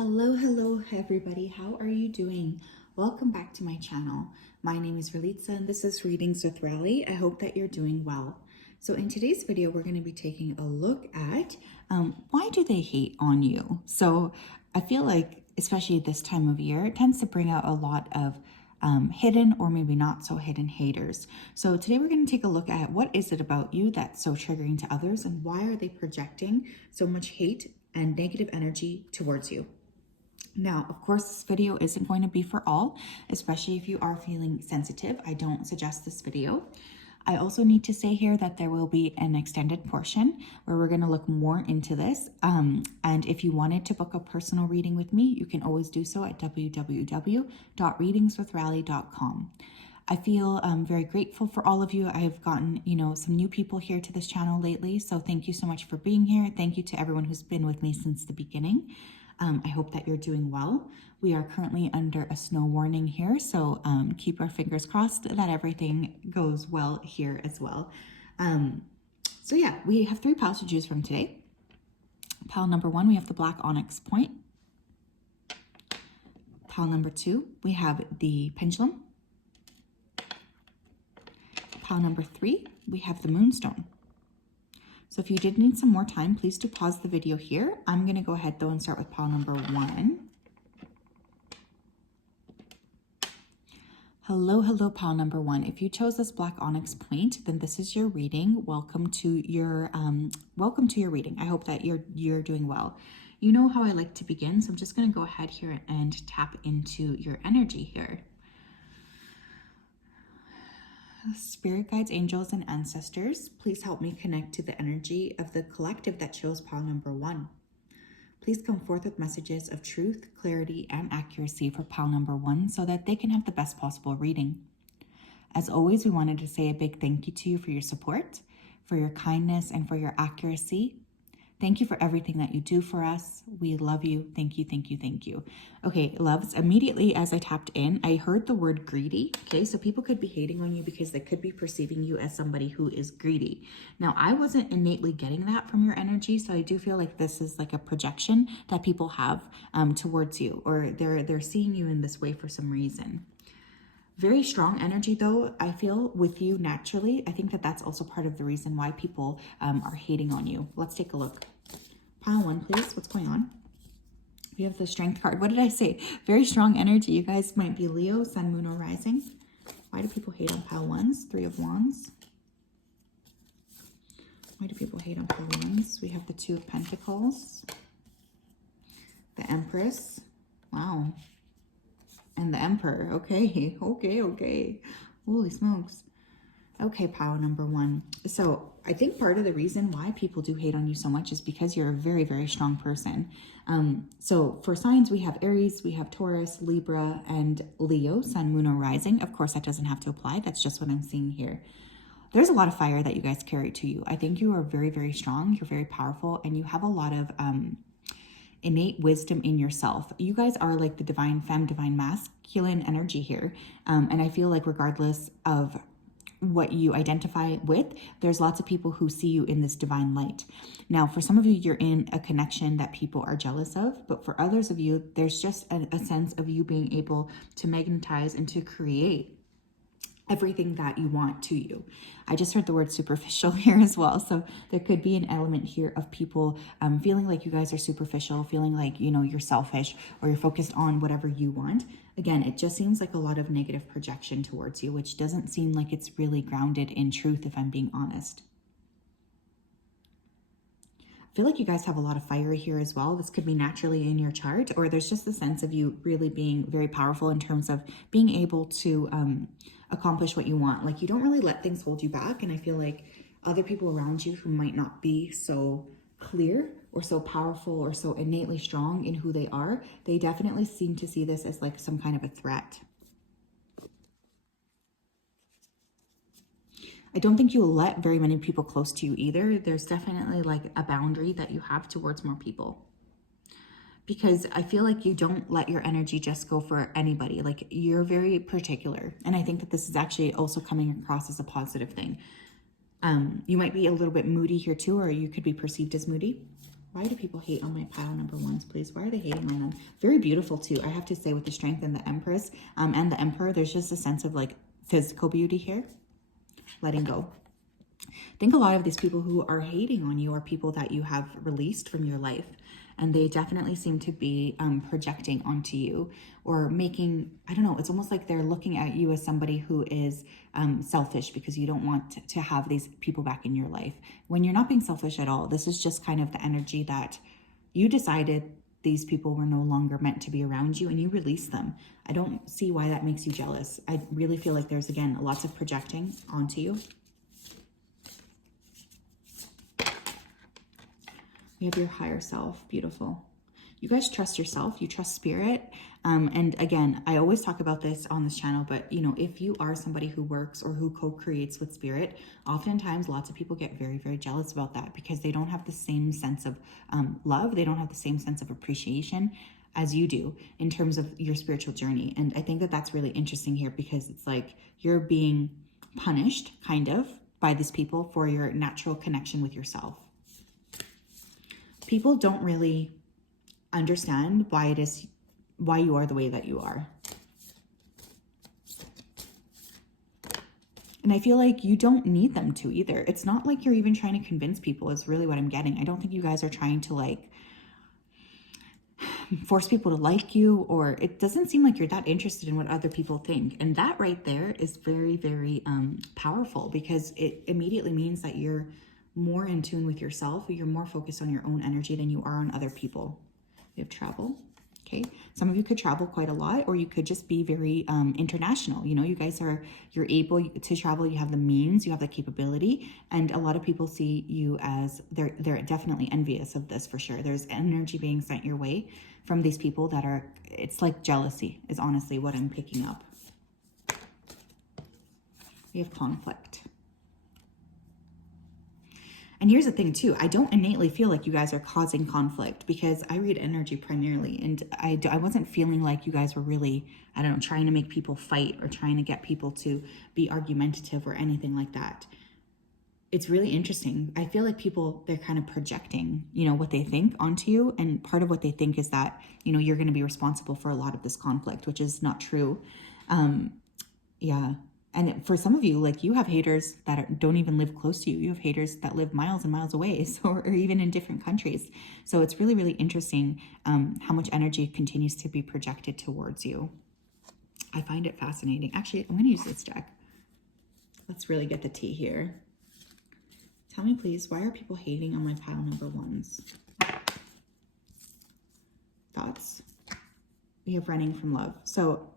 Hello everybody. How are you doing? Welcome back to my channel. My name is Ralitza and this is Readings with Rally. I hope that you're doing well. So in today's video, we're going to be taking a look at why do they hate on you? So I feel like, especially this time of year, it tends to bring out a lot of hidden or maybe not so hidden haters. So today we're going to take a look at what is it about you that's so triggering to others and why are they projecting so much hate and negative energy towards you. Now, of course, this video isn't going to be for all, especially if you are feeling sensitive. I don't suggest this video. I also need to say here that there will be an extended portion where we're going to look more into this. And if you wanted to book a personal reading with me, you can always do so at www.readingswithrally.com. I feel very grateful for all of you. I've gotten, some new people here to this channel lately. So thank you so much for being here. Thank you to everyone who's been with me since the beginning. I hope that you're doing well. We are currently under a snow warning here, so keep our fingers crossed that everything goes well here as well. So yeah, we have 3 piles to choose from today. Pile number 1, we have the black onyx point. Pile number 2, we have the pendulum. Pile number 3, we have the moonstone. So if you did need some more time, please do pause the video here. I'm going to go ahead though and start with pile number 1. Hello, pile number 1. If you chose this black onyx point, then this is your reading. Welcome to your reading. I hope that you're doing well. You know how I like to begin, so I'm just going to go ahead here and tap into your energy here. Spirit guides, angels, and ancestors, please help me connect to the energy of the collective that chose pile number 1. Please come forth with messages of truth, clarity, and accuracy for pile number 1 so that they can have the best possible reading. As always, we wanted to say a big thank you to you for your support, for your kindness, and for your accuracy. Thank you for everything that you do for us. We love you. Thank you, thank you, thank you. Okay, loves, immediately as I tapped in, I heard the word greedy. Okay, so people could be hating on you because they could be perceiving you as somebody who is greedy. Now, I wasn't innately getting that from your energy, so I do feel like this is like a projection that people have towards you, or they're seeing you in this way for some reason. Very strong energy though, I feel, with you naturally. I think that that's also part of the reason why people are hating on you. Let's take a look. Pile 1, please. What's going on? We have the strength card. What did I say? Very strong energy. You guys might be Leo, sun, moon, or rising. Why do people hate on pile 1s? 3 of wands. Why do people hate on pile 1s? We have the 2 of pentacles. The empress. Wow. And the emperor. Okay. Holy smokes. Okay, pile number 1. So I think part of the reason why people do hate on you so much is because you're a very, very strong person. So for signs, we have Aries, we have Taurus, Libra, and Leo, sun, moon, or rising. Of course, that doesn't have to apply. That's just what I'm seeing here. There's a lot of fire that you guys carry to you. I think you are very, very strong. You're very powerful, and you have a lot of innate wisdom in yourself. You guys are like the divine femme, divine masculine energy here. And I feel like regardless of what you identify with, there's lots of people who see you in this divine light. Now, for some of you, you're in a connection that people are jealous of, but for others of you, there's just a sense of you being able to magnetize and to create everything that you want to you. I just heard the word superficial here as well. So there could be an element here of people feeling like you guys are superficial, feeling like, you're selfish or you're focused on whatever you want. Again, it just seems like a lot of negative projection towards you, which doesn't seem like it's really grounded in truth, if I'm being honest. I feel like you guys have a lot of fire here as well. This could be naturally in your chart, or there's just a sense of you really being very powerful in terms of being able to accomplish what you want. Like, you don't really let things hold you back. And I feel like other people around you who might not be so clear or so powerful or so innately strong in who they are, they definitely seem to see this as like some kind of a threat. I don't think you'll let very many people close to you either. There's definitely like a boundary that you have towards more people, because I feel like you don't let your energy just go for anybody. Like, you're very particular. And I think that this is actually also coming across as a positive thing. You might be a little bit moody here too, or you could be perceived as moody. Why do people hate on my pile number ones, please? Why are they hating on them? Very beautiful too, I have to say, with the Strength and the Empress and the Emperor. There's just a sense of like physical beauty here. Letting go. I think a lot of these people who are hating on you are people that you have released from your life. And they definitely seem to be projecting onto you or making, I don't know, it's almost like they're looking at you as somebody who is selfish because you don't want to have these people back in your life. When you're not being selfish at all, this is just kind of the energy that you decided these people were no longer meant to be around you and you release them. I don't see why that makes you jealous. I really feel like there's, again, lots of projecting onto you. You have your higher self. Beautiful. You guys trust yourself. You trust spirit. And again, I always talk about this on this channel, but you know, if you are somebody who works or who co-creates with spirit, oftentimes lots of people get very, very jealous about that because they don't have the same sense of love. They don't have the same sense of appreciation as you do in terms of your spiritual journey. And I think that that's really interesting here because it's like you're being punished kind of by these people for your natural connection with yourself. People don't really understand why you are the way that you are. And I feel like you don't need them to either. It's not like you're even trying to convince people is really what I'm getting. I don't think you guys are trying to like force people to like you, or it doesn't seem like you're that interested in what other people think. And that right there is very, very powerful because it immediately means that you're more in tune with yourself, you're more focused on your own energy than you are on other people. You have travel. Okay, some of you could travel quite a lot, or you could just be very international. You know, you guys you're able to travel, you have the means, you have the capability, and a lot of people see you as, they're definitely envious of this for sure. There's energy being sent your way from these people that are, it's like jealousy is honestly what I'm picking up. We have conflict. And here's the thing too, I don't innately feel like you guys are causing conflict because I read energy primarily, and I wasn't feeling like you guys were really, I don't know, trying to make people fight or trying to get people to be argumentative or anything like that. It's really interesting. I feel like people, they're kind of projecting, you know, what they think onto you. And part of what they think is that, you know, you're going to be responsible for a lot of this conflict, which is not true. Yeah. And for some of you, like you have haters that don't even live close to you. You have haters that live miles and miles away, so, or even in different countries. So it's really, really interesting how much energy continues to be projected towards you. I find it fascinating. Actually, I'm going to use this deck. Let's really get the tea here. Tell me, please, why are people hating on my pile number ones? Thoughts? We have running from love. So,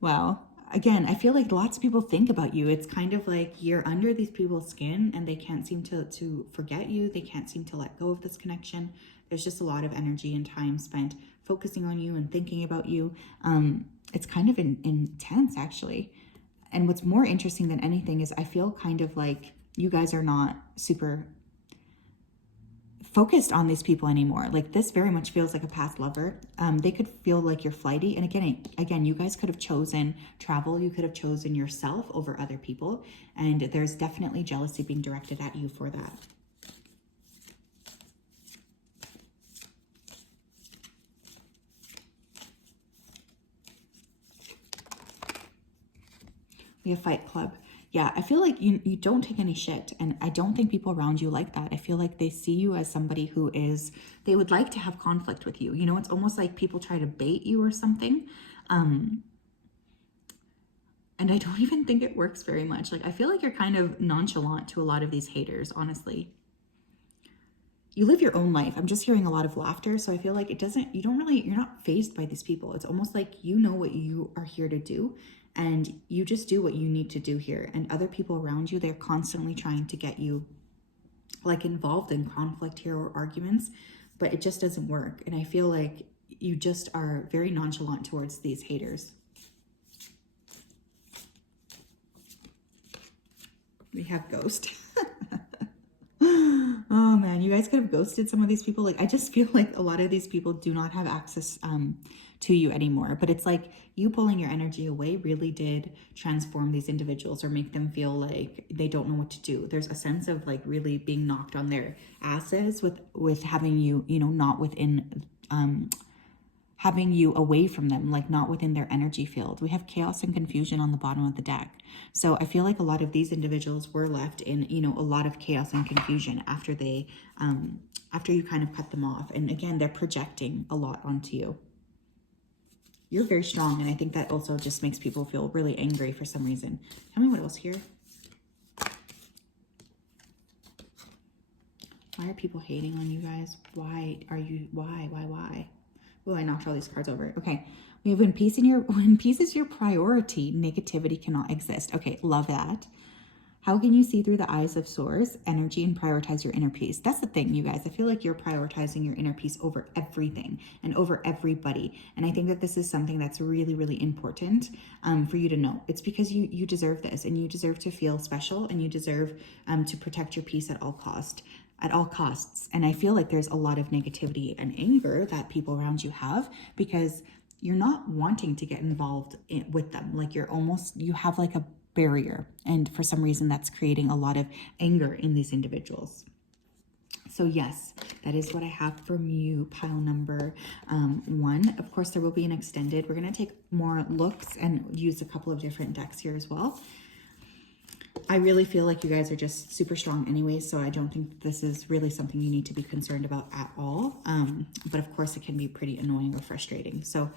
wow. Again, I feel like lots of people think about you. It's kind of like you're under these people's skin and they can't seem to forget you. They can't seem to let go of this connection. There's just a lot of energy and time spent focusing on you and thinking about you. It's kind of intense, actually. And what's more interesting than anything is I feel kind of like you guys are not super focused on these people anymore. Like this very much feels like a past lover. They could feel like you're flighty. And again, you guys could have chosen travel. You could have chosen yourself over other people. And there's definitely jealousy being directed at you for that. We have Fight Club. Yeah, I feel like you don't take any shit, and I don't think people around you like that. I feel like they see you as somebody who they would like to have conflict with you. You know, it's almost like people try to bait you or something. And I don't even think it works very much. Like, I feel like you're kind of nonchalant to a lot of these haters, honestly. You live your own life. I'm just hearing a lot of laughter. So I feel like you're not fazed by these people. It's almost like you know what you are here to do. And you just do what you need to do here. And other people around you, they're constantly trying to get you like involved in conflict here or arguments, but it just doesn't work. And I feel like you just are very nonchalant towards these haters. We have Ghost. Oh man, you guys could have ghosted some of these people. Like, I just feel like a lot of these people do not have access to you anymore. But it's like you pulling your energy away really did transform these individuals or make them feel like they don't know what to do. There's a sense of like really being knocked on their asses with having you, you know, not within having you away from them, like not within their energy field. We have chaos and confusion on the bottom of the deck. So I feel like a lot of these individuals were left in, you know, a lot of chaos and confusion after they, after you kind of cut them off. And again, they're projecting a lot onto you. You're very strong. And I think that also just makes people feel really angry for some reason. Tell me what else here. Why are people hating on you guys? Why? Oh, I knocked all these cards over. Okay. We have when peace is your priority, negativity cannot exist. Okay, love that. How can you see through the eyes of Source energy and prioritize your inner peace? That's the thing, you guys. I feel like you're prioritizing your inner peace over everything and over everybody. And I think that this is something that's really, really important for you to know. It's because you deserve this, and you deserve to feel special, and you deserve to protect your peace at all costs. And I feel like there's a lot of negativity and anger that people around you have because you're not wanting to get involved with them. Like you have like a barrier. And for some reason that's creating a lot of anger in these individuals. So yes, that is what I have from you, pile number 1. Of course, there will be an extended. We're going to take more looks and use a couple of different decks here as well. I really feel like you guys are just super strong anyway, so I don't think this is really something you need to be concerned about at all. But of course, it can be pretty annoying or frustrating. So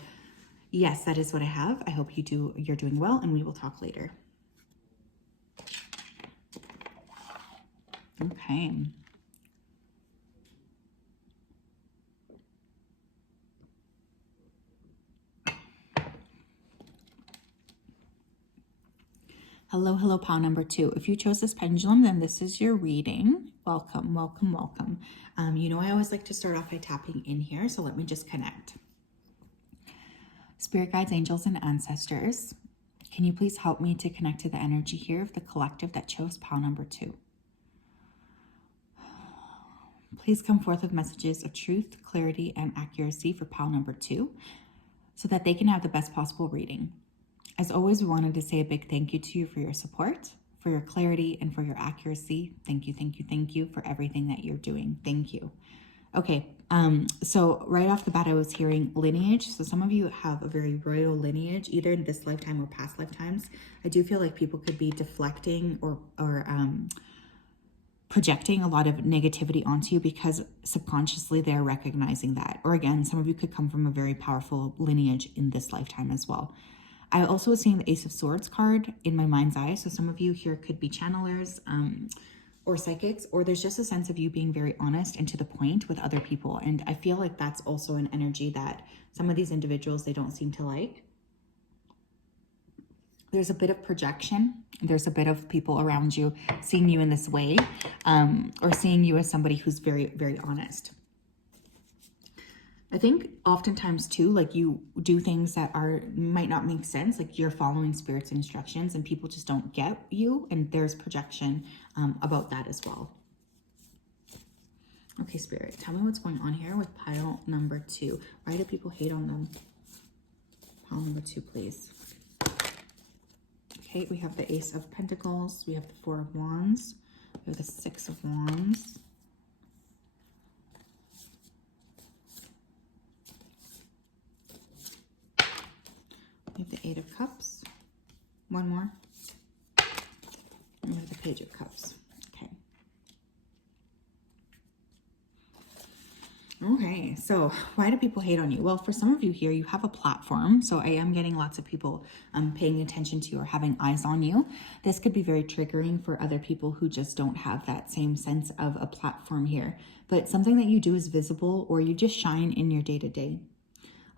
yes, that is what I have. I hope you're doing well, and we will talk later. Okay. Hello, pile number 2. If you chose this pendulum, then this is your reading. Welcome, welcome, welcome. You know, I always like to start off by tapping in here, so let me just connect. Spirit guides, angels, and ancestors, can you please help me to connect to the energy here of the collective that chose pile number 2? Please come forth with messages of truth, clarity, and accuracy for pile number 2 so that they can have the best possible reading. As always, we wanted to say a big thank you to you for your support, for your clarity, and for your accuracy. Thank you, thank you, thank you for everything that you're doing. Thank you. Okay, so right off the bat, I was hearing lineage. So some of you have a very royal lineage, either in this lifetime or past lifetimes. I do feel like people could be deflecting or projecting a lot of negativity onto you because subconsciously they're recognizing that. Or again, some of you could come from a very powerful lineage in this lifetime as well. I also was seeing the Ace of Swords card in my mind's eye. So some of you here could be channelers or psychics, or there's just a sense of you being very honest and to the point with other people. And I feel like that's also an energy that some of these individuals, they don't seem to like. There's a bit of projection. There's a bit of people around you seeing you in this way or seeing you as somebody who's very, very honest. I think oftentimes too, like you do things that might not make sense, like you're following Spirit's instructions and people just don't get you, and there's projection about that as well. Okay, Spirit, tell me what's going on here with pile number 2. Why do people hate on them? Pile number 2, please. Okay, we have the Ace of Pentacles, we have the 4 of Wands, we have the 6 of Wands. We have the 8 of Cups. One more. And we have the Page of Cups. Okay. Okay, so why do people hate on you? Well, for some of you here, you have a platform. So I am getting lots of people paying attention to you or having eyes on you. This could be very triggering for other people who just don't have that same sense of a platform here. But something that you do is visible, or you just shine in your day-to-day.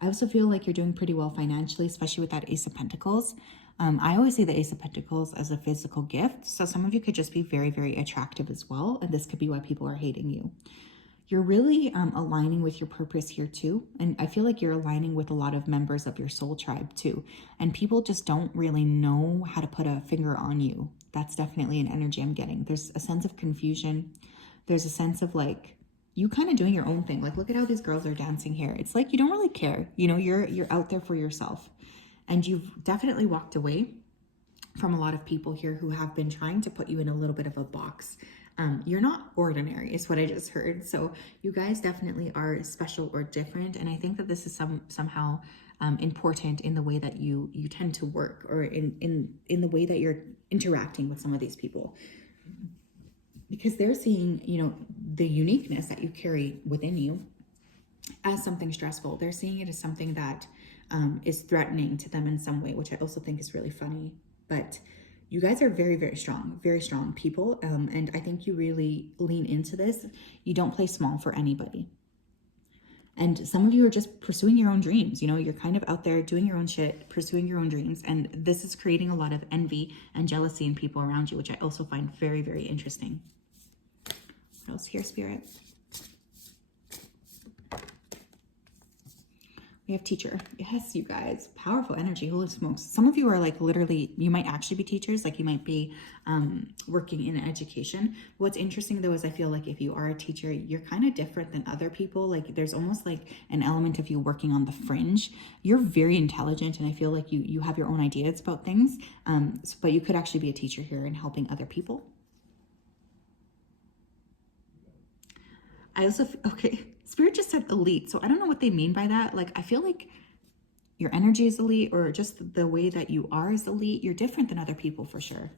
I also feel like you're doing pretty well financially, especially with that Ace of Pentacles. I always see the Ace of Pentacles as a physical gift. So some of you could just be very, very attractive as well. And this could be why people are hating you. You're really aligning with your purpose here too. And I feel like you're aligning with a lot of members of your soul tribe too. And people just don't really know how to put a finger on you. That's definitely an energy I'm getting. There's a sense of confusion. there's a sense of like, you kind of doing your own thing. Like, look at how these girls are dancing here. It's like, you don't really care. You know, you're out there for yourself. And you've definitely walked away from a lot of people here who have been trying to put you in a little bit of a box. You're not ordinary, is what I just heard. So you guys definitely are special or different. And I think that this is somehow important in the way that you tend to work, or in the way that you're interacting with some of these people. Because they're seeing, you know, the uniqueness that you carry within you as something stressful. They're seeing it as something that is threatening to them in some way, which I also think is really funny. But you guys are very, very strong people. And I think you really lean into this. You don't play small for anybody. And some of you are just pursuing your own dreams. You know, you're kind of out there doing your own shit, pursuing your own dreams. And this is creating a lot of envy and jealousy in people around you, which I also find very, very interesting. What else here, Spirit? We have teacher. Yes, you guys, powerful energy. Holy smokes. Some of you are like literally, you might actually be teachers. Like you might be working in education. What's interesting though, is I feel like if you are a teacher, you're kind of different than other people. Like there's almost like an element of you working on the fringe. You're very intelligent. And I feel like you have your own ideas about things. But you could actually be a teacher here and helping other people. I also, okay, Spirit just said elite. So I don't know what they mean by that. Like, I feel like your energy is elite, or just the way that you are is elite. You're different than other people for sure.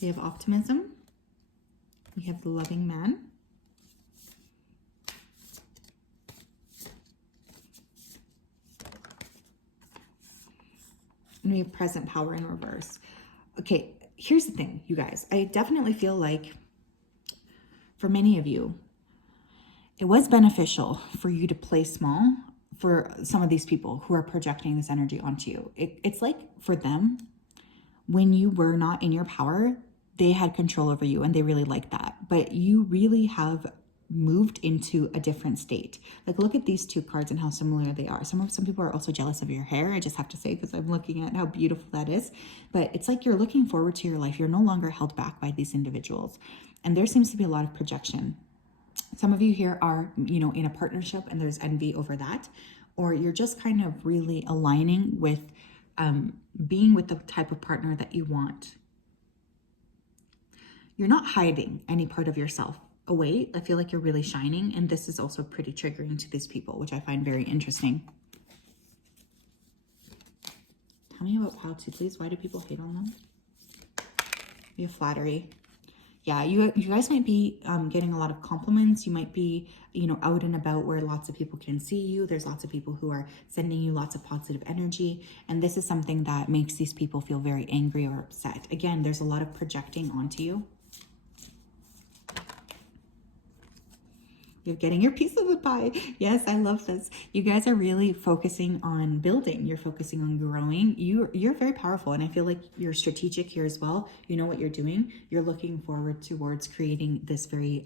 We have optimism. We have the loving man. And we have present power in reverse. Okay, here's the thing, you guys. I definitely feel like for many of you, it was beneficial for you to play small for some of these people who are projecting this energy onto you. It's like for them, when you were not in your power, they had control over you and they really liked that. But you really have moved into a different state. Like, look at these two cards and how similar they are. Some people are also jealous of your hair, I just have to say, because I'm looking at how beautiful that is. But it's like you're looking forward to your life. You're no longer held back by these individuals. And there seems to be a lot of projection. Some of you here are, you know, in a partnership and there's envy over that. Or you're just kind of really aligning with being with the type of partner that you want. You're not hiding any part of yourself away. I feel like you're really shining, and this is also pretty triggering to these people, which I find very interesting. Tell me about how to, please. Why do people hate on them? We have flattery. Yeah, you guys might be getting a lot of compliments. You might be, you know, out and about where lots of people can see you. There's lots of people who are sending you lots of positive energy. And this is something that makes these people feel very angry or upset. Again, there's a lot of projecting onto you. You're getting your piece of the pie. Yes, I love this. You guys are really focusing on building. You're focusing on growing. You're very powerful. And I feel like you're strategic here as well. You know what you're doing. You're looking forward towards creating this very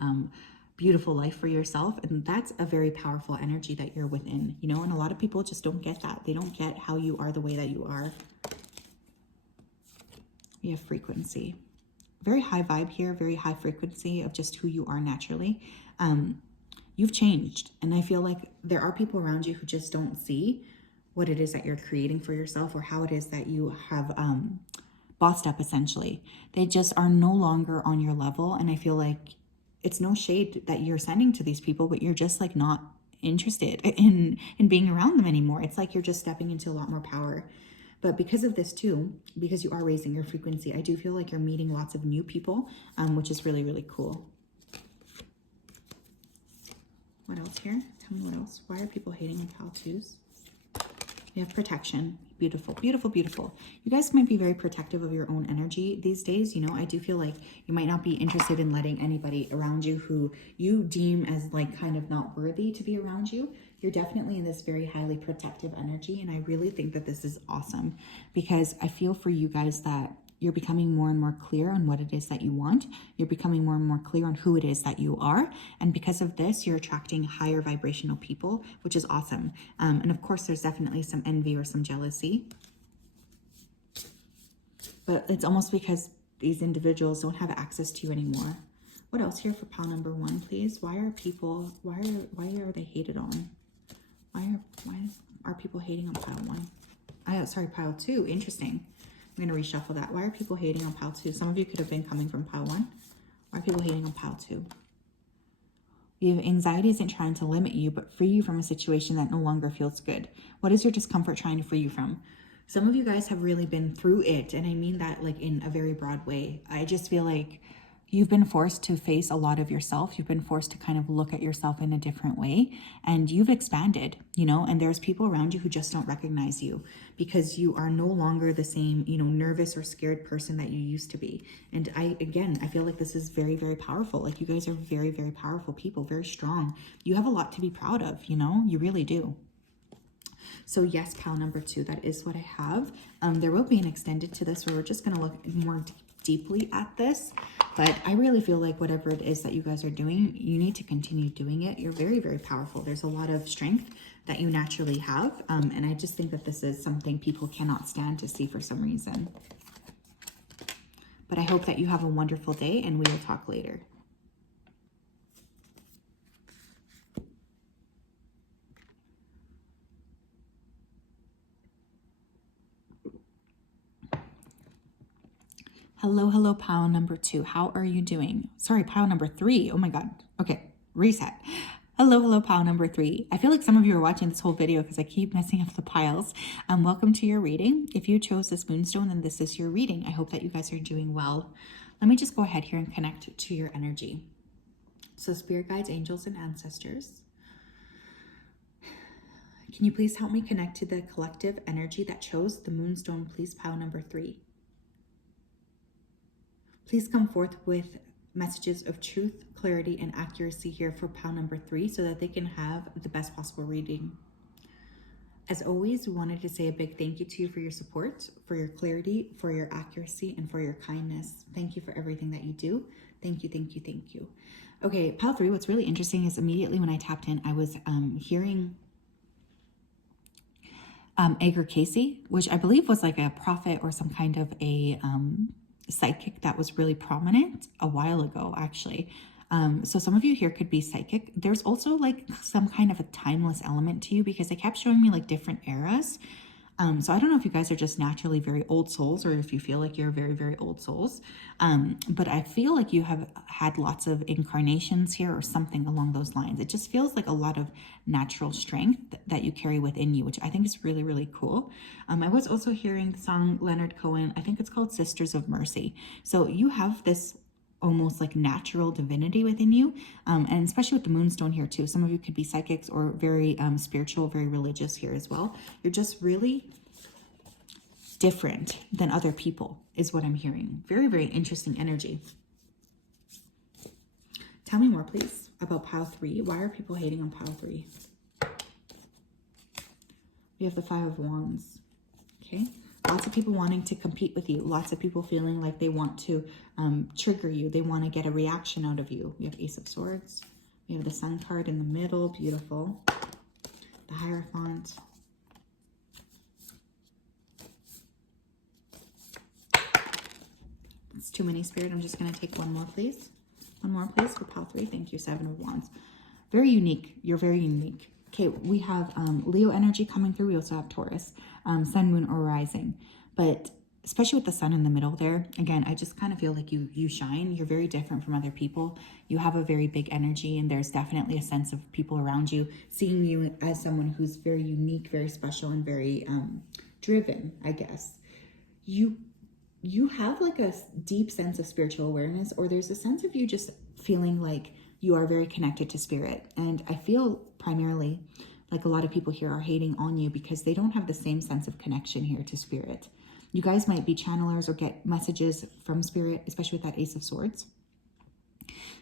beautiful life for yourself. And that's a very powerful energy that you're within, you know, and a lot of people just don't get that. They don't get how you are the way that you are. We have frequency. Very high vibe here, very high frequency of just who you are naturally. You've changed. And I feel like there are people around you who just don't see what it is that you're creating for yourself, or how it is that you have bossed up, essentially. They just are no longer on your level. And I feel like it's no shade that you're sending to these people, but you're just like not interested in being around them anymore. It's like you're just stepping into a lot more power. But because of this too, because you are raising your frequency, I do feel like you're meeting lots of new people, which is really, really cool. What else here? Tell me what else. Why are people hating on pal twos? We have protection. Beautiful, beautiful, beautiful. You guys might be very protective of your own energy these days. You know, I do feel like you might not be interested in letting anybody around you who you deem as like kind of not worthy to be around you. You're definitely in this very highly protective energy. And I really think that this is awesome, because I feel for you guys that you're becoming more and more clear on what it is that you want. You're becoming more and more clear on who it is that you are. And because of this, you're attracting higher vibrational people, which is awesome. And of course, there's definitely some envy or some jealousy. But it's almost because these individuals don't have access to you anymore. What else here for pile number 1, please? Why are people, why are they hated on? Why are people hating on pile 1? Sorry, pile 2. Interesting. I'm going to reshuffle that. Why are people hating on pile 2? Some of you could have been coming from pile 1. Why are people hating on pile 2? You have anxiety isn't trying to limit you, but free you from a situation that no longer feels good. What is your discomfort trying to free you from? Some of you guys have really been through it, and I mean that like in a very broad way. I just feel like you've been forced to face a lot of yourself. You've been forced to kind of look at yourself in a different way, and you've expanded, you know, and there's people around you who just don't recognize you because you are no longer the same, you know, nervous or scared person that you used to be. And I feel like this is very, very powerful. Like you guys are very, very powerful people, very strong. You have a lot to be proud of, you know, you really do. So yes, pile number 2, that is what I have. There will be an extended to this where we're just going to look more deeply at this, but I really feel like whatever it is that you guys are doing, you need to continue doing it. You're very, very powerful. There's a lot of strength that you naturally have, and I just think that this is something people cannot stand to see for some reason. But I hope that you have a wonderful day, and we will talk later. Hello, pile number 2. How are you doing? Sorry, pile number 3. Oh my God. Okay, reset. Hello, pile number 3. I feel like some of you are watching this whole video because I keep messing up the piles. Welcome to your reading. If you chose this moonstone, then this is your reading. I hope that you guys are doing well. Let me just go ahead here and connect to your energy. So spirit guides, angels, and ancestors, can you please help me connect to the collective energy that chose the moonstone, please, pile number 3? Please come forth with messages of truth, clarity, and accuracy here for pile number 3 so that they can have the best possible reading. As always, we wanted to say a big thank you to you for your support, for your clarity, for your accuracy, and for your kindness. Thank you for everything that you do. Thank you, thank you, thank you. Okay, pile 3, what's really interesting is immediately when I tapped in, I was hearing Edgar Casey, which I believe was like a prophet or some kind of a psychic that was really prominent a while ago, actually. So some of you here could be psychic. There's also like some kind of a timeless element to you because they kept showing me like different eras. So I don't know if you guys are just naturally very old souls or if you feel like you're very, very old souls. But I feel like you have had lots of incarnations here or something along those lines. It just feels like a lot of natural strength that you carry within you, which I think is really, really cool. I was also hearing the song Leonard Cohen. I think it's called Sisters of Mercy. So you have this almost like natural divinity within you, and especially with the moonstone here too. Some of you could be psychics or very spiritual, very religious here as well. You're just really different than other people is what I'm hearing. Very, very interesting energy. Tell me more, please, about pile 3. Why are people hating on pile 3? We have the 5 of Wands. Okay. Lots of people wanting to compete with you. Lots of people feeling like they want to trigger you. They want to get a reaction out of you. We have Ace of Swords. We have the Sun card in the middle. Beautiful. The Hierophant. It's too many, Spirit. I'm just going to take one more, please. One more, please, for pile 3. Thank you. 7 of Wands. Very unique. You're very unique. Okay, we have Leo energy coming through. We also have Taurus, Sun, Moon, or Rising. But especially with the Sun in the middle there, again, I just kind of feel like you shine. You're very different from other people. You have a very big energy, and there's definitely a sense of people around you seeing you as someone who's very unique, very special, and very driven, I guess. You have like a deep sense of spiritual awareness, or there's a sense of you just feeling like you are very connected to spirit. And I feel primarily like a lot of people here are hating on you because they don't have the same sense of connection here to spirit. You guys might be channelers or get messages from spirit, especially with that Ace of Swords.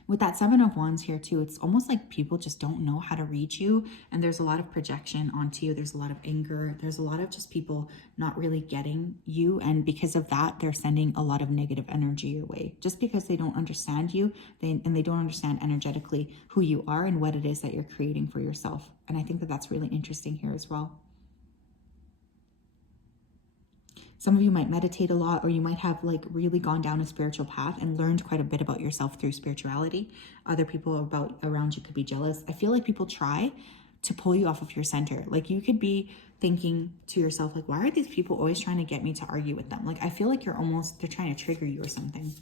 With that 7 of Wands here too, it's almost like people just don't know how to read you, and there's a lot of projection onto you. There's a lot of anger. There's a lot of just people not really getting you, and because of that, they're sending a lot of negative energy your way just because they don't understand you, and they don't understand energetically who you are and what it is that you're creating for yourself. And I think that that's really interesting here as well. Some of you might meditate a lot, or you might have like really gone down a spiritual path and learned quite a bit about yourself through spirituality. Other people around you could be jealous. I feel like people try to pull you off of your center. Like you could be thinking to yourself, like, why are these people always trying to get me to argue with them? Like, I feel like they're trying to trigger you or something.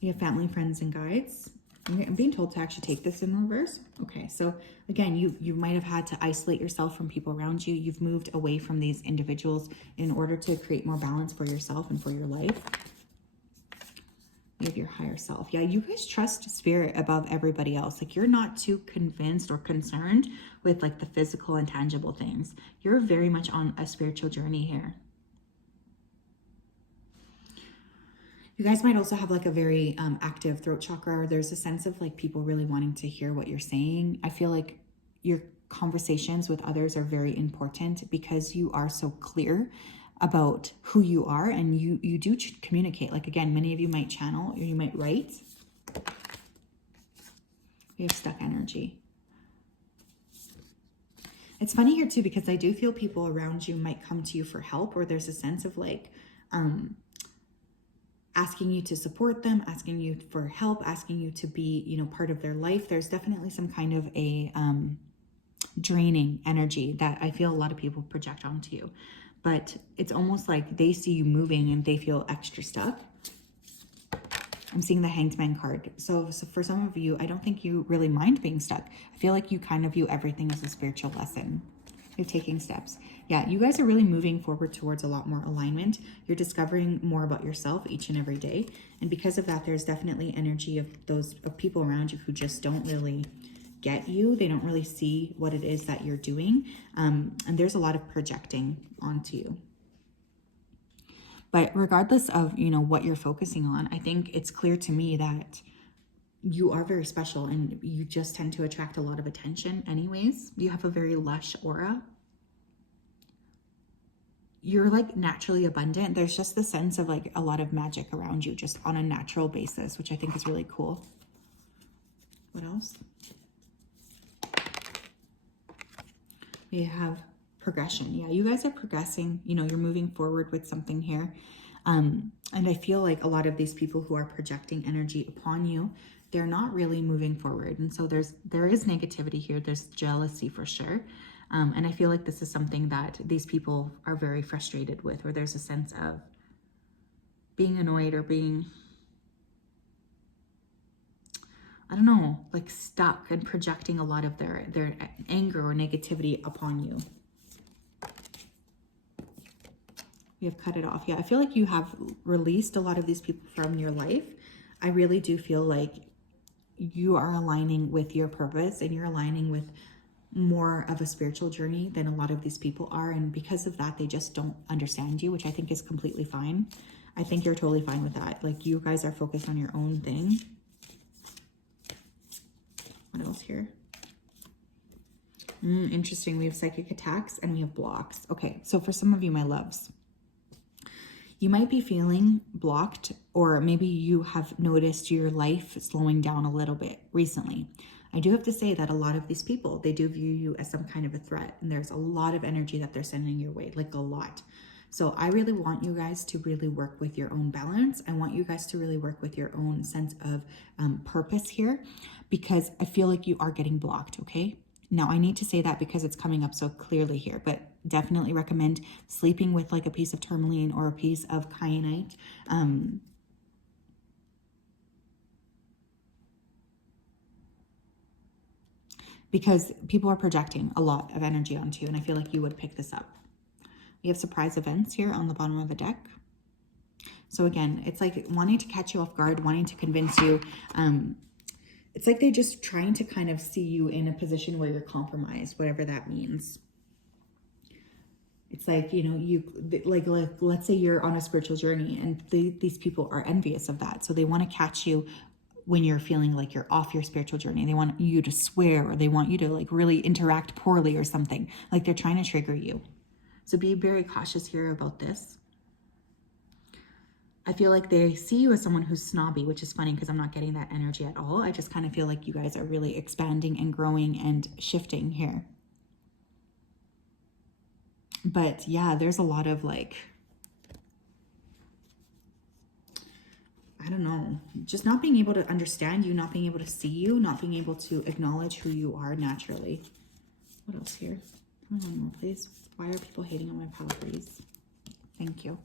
We have family, friends, and guides. I'm being told to actually take this in reverse. Okay, so again, you might have had to isolate yourself from people around you. You've moved away from these individuals in order to create more balance for yourself and for your life. You have your higher self. Yeah, you guys trust spirit above everybody else. Like, you're not too convinced or concerned with like the physical and tangible things. You're very much on a spiritual journey here. You guys might also have like a very active throat chakra, or there's a sense of like people really wanting to hear what you're saying. I feel like your conversations with others are very important because you are so clear about who you are, and you do communicate. Like, again, many of you might channel or you might write. We have stuck energy. It's funny here too, because I do feel people around you might come to you for help, or there's a sense of like asking you to support them, asking you for help, asking you to be, you know, part of their life. There's definitely some kind of a draining energy that I feel a lot of people project onto you. But it's almost like they see you moving and they feel extra stuck. I'm seeing the Hanged Man card. So for some of you, I don't think you really mind being stuck. I feel like you kind of view everything as a spiritual lesson. You're taking steps. Yeah, you guys are really moving forward towards a lot more alignment. You're discovering more about yourself each and every day. And because of that, there's definitely energy of people around you who just don't really get you. They don't really see what it is that you're doing. And there's a lot of projecting onto you. But regardless of, you know, what you're focusing on, I think it's clear to me that you are very special and you just tend to attract a lot of attention anyways. You have a very lush aura. You're like naturally abundant. There's just the sense of like a lot of magic around you just on a natural basis, which I think is really cool. What else? We have progression. Yeah, you guys are progressing. You know, you're moving forward with something here. And I feel like a lot of these people who are projecting energy upon you, they're not really moving forward. And so there is negativity here. There's jealousy for sure. And I feel like this is something that these people are very frustrated with, or there's a sense of being annoyed or being, I don't know, like stuck and projecting a lot of their anger or negativity upon you. You have cut it off. Yeah, I feel like you have released a lot of these people from your life. I really do feel like you are aligning with your purpose and you're aligning with more of a spiritual journey than a lot of these people are. And because of that, they just don't understand you, which I think is completely fine. I think you're totally fine with that. Like, you guys are focused on your own thing. What else here? Interesting. We have psychic attacks and we have blocks. Okay, so for some of you, my loves, you might be feeling blocked, or maybe you have noticed your life slowing down a little bit recently. I do have to say that a lot of these people, they do view you as some kind of a threat, and there's a lot of energy that they're sending your way, like a lot. So I really want you guys to really work with your own balance. I want you guys to really work with your own sense of purpose here, because I feel like you are getting blocked, okay? Now, I need to say that because it's coming up so clearly here, but definitely recommend sleeping with like a piece of tourmaline or a piece of kyanite. Because people are projecting a lot of energy onto you, and I feel like you would pick this up. We have surprise events here on the bottom of the deck. So again, it's like wanting to catch you off guard, wanting to convince you. It's like they're just trying to kind of see you in a position where you're compromised, whatever that means. It's like, you know, let's say you're on a spiritual journey and these people are envious of that. So they want to catch you when you're feeling like you're off your spiritual journey. They want you to swear, or they want you to like really interact poorly or something. Like, they're trying to trigger you. So be very cautious here about this. I feel like they see you as someone who's snobby, which is funny because I'm not getting that energy at all. I just kind of feel like you guys are really expanding and growing and shifting here. But yeah, there's a lot of like, I don't know, just not being able to understand you, not being able to see you, not being able to acknowledge who you are naturally. What else here? Come on more, please. Why are people hating on my pile, please? Thank you.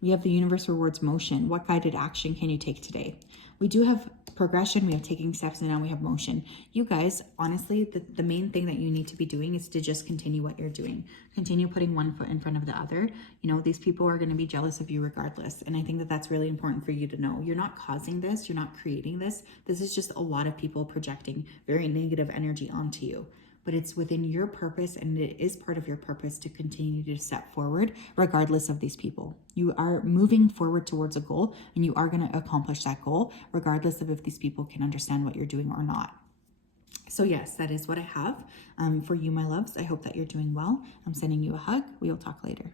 We have the universe rewards motion. What guided action can you take today? We do have progression, we have taking steps, and now we have motion. You guys, honestly, the main thing that you need to be doing is to just continue what you're doing. Continue putting one foot in front of the other. You know, these people are going to be jealous of you regardless. And I think that that's really important for you to know. You're not causing this. You're not creating this. This is just a lot of people projecting very negative energy onto you. But it's within your purpose, and it is part of your purpose to continue to step forward regardless of these people. You are moving forward towards a goal, and you are going to accomplish that goal regardless of if these people can understand what you're doing or not. So yes, that is what I have for you, my loves. I hope that you're doing well. I'm sending you a hug. We will talk later.